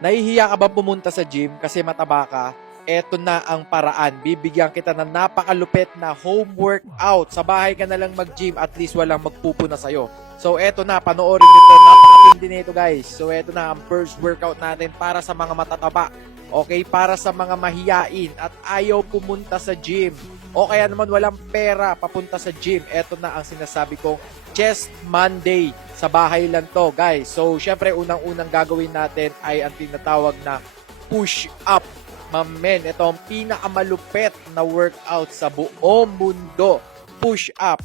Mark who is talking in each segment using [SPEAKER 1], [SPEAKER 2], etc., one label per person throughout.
[SPEAKER 1] Nahihiya ka ba pumunta sa gym kasi mataba ka? Eto na ang paraan. Bibigyan kita ng napakalupit na home workout. Sa bahay ka na lang mag-gym, at least walang magpupuna sa'yo. So eto na, panoorin nyo to. Napakatindi nito guys. So eto na ang first workout natin para sa mga matataba. Okay, para sa mga mahiyain at ayaw pumunta sa gym. O kaya naman walang pera papunta sa gym. Eto na ang sinasabi kong Chest Monday. Sa bahay lang to, guys. So, syempre, unang-unang gagawin natin ay ang tinatawag na push-up. Mamen, ito ang pinakamalupet na workout sa buong mundo. Push-up.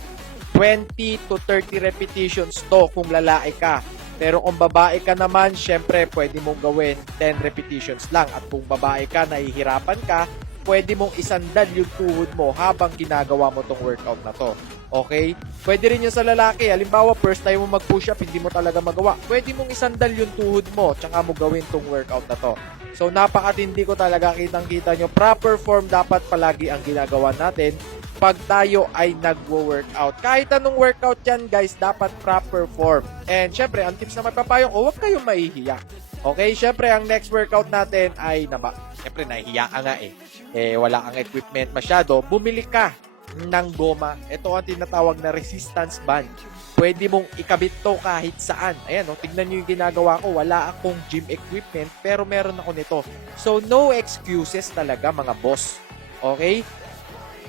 [SPEAKER 1] 20 to 30 repetitions to kung lalaki ka. Pero kung babae ka naman, syempre, pwede mong gawin 10 repetitions lang. At kung babae ka, nahihirapan ka, pwede mong isandal yung tuhod mo habang ginagawa mo tong workout na to. Okay? Pwede rin yun sa lalaki. Halimbawa, first time mo mag-push up, hindi mo talaga magawa. Pwede mong isandal yung tuhod mo, tsaka mo gawin tong workout na to. So, napakatindi ko talaga kitang-kita nyo. Proper form dapat palagi ang ginagawa natin pag tayo ay nagwo-workout. Kahit anong workout yan, guys, dapat proper form. And syempre, ang tips na magpapayo ko, huwag kayong mahihiya. Okay, syempre, ang next workout natin ay, naba, syempre, nahihiya nga eh. Eh, wala kang equipment masyado. Bumili ka ng goma. Ito ang tinatawag na resistance band. Pwede mong ikabit to kahit saan. Ayan, oh, tignan nyo yung ginagawa ko. Wala akong gym equipment, pero meron ako nito. So, no excuses talaga, mga boss. Okay?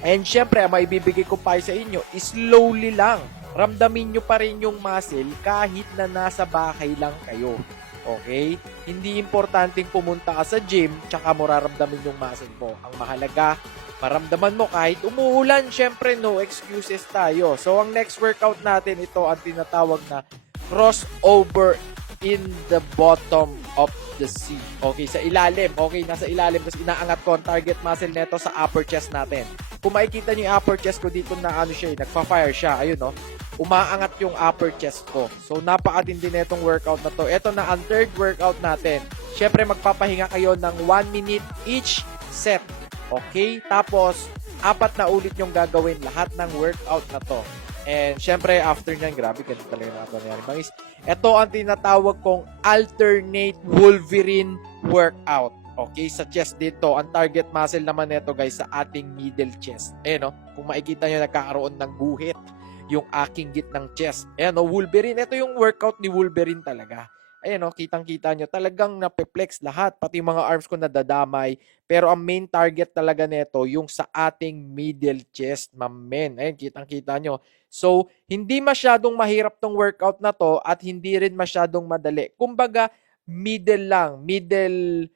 [SPEAKER 1] And syempre, ang maibibigay ko pa sa inyo, slowly lang. Ramdamin nyo pa rin yung muscle kahit na nasa bahay lang kayo. Okay? Hindi importanteng pumunta ka sa gym tsaka mo raramdamin yung muscle mo. Ang mahalaga, maramdaman mo kahit umuulan, syempre no excuses tayo. So, ang next workout natin, ito ang tinatawag na crossover in the bottom of the sea. Okay, sa ilalim. Okay, nasa ilalim. Tapos inaangat ko ang target muscle neto sa upper chest natin. Kung makikita niyo yung upper chest ko dito na ano siya, eh, nagfa-fire siya. Ayun, no? Umaangat yung upper chest ko. So, napakatindi na itong workout na to. Ito na ang third workout natin. Siyempre, magpapahinga kayo ng 1 minute each set. Okay? Tapos, apat na ulit yung gagawin lahat ng workout na to. And syempre, after nyan, grabe, ganito talaga yung mga pangyayari. Bangis, ito ang tinatawag kong alternate Wolverine workout. Okay, sa chest dito, ang target muscle naman nito guys sa ating middle chest. Ayan no, kung makikita nyo nagkakaroon ng guhit yung aking gitnang chest. Ayan no, Wolverine. Ito yung workout ni Wolverine talaga. Ayan no, kitang-kita nyo. Talagang napeplex lahat. Pati yung mga arms ko nadadamay. Pero ang main target talaga nito yung sa ating middle chest, mamen. Ayan, kitang-kita nyo. So, hindi masyadong mahirap tong workout na to at hindi rin masyadong madali. Kumbaga, middle lang, middle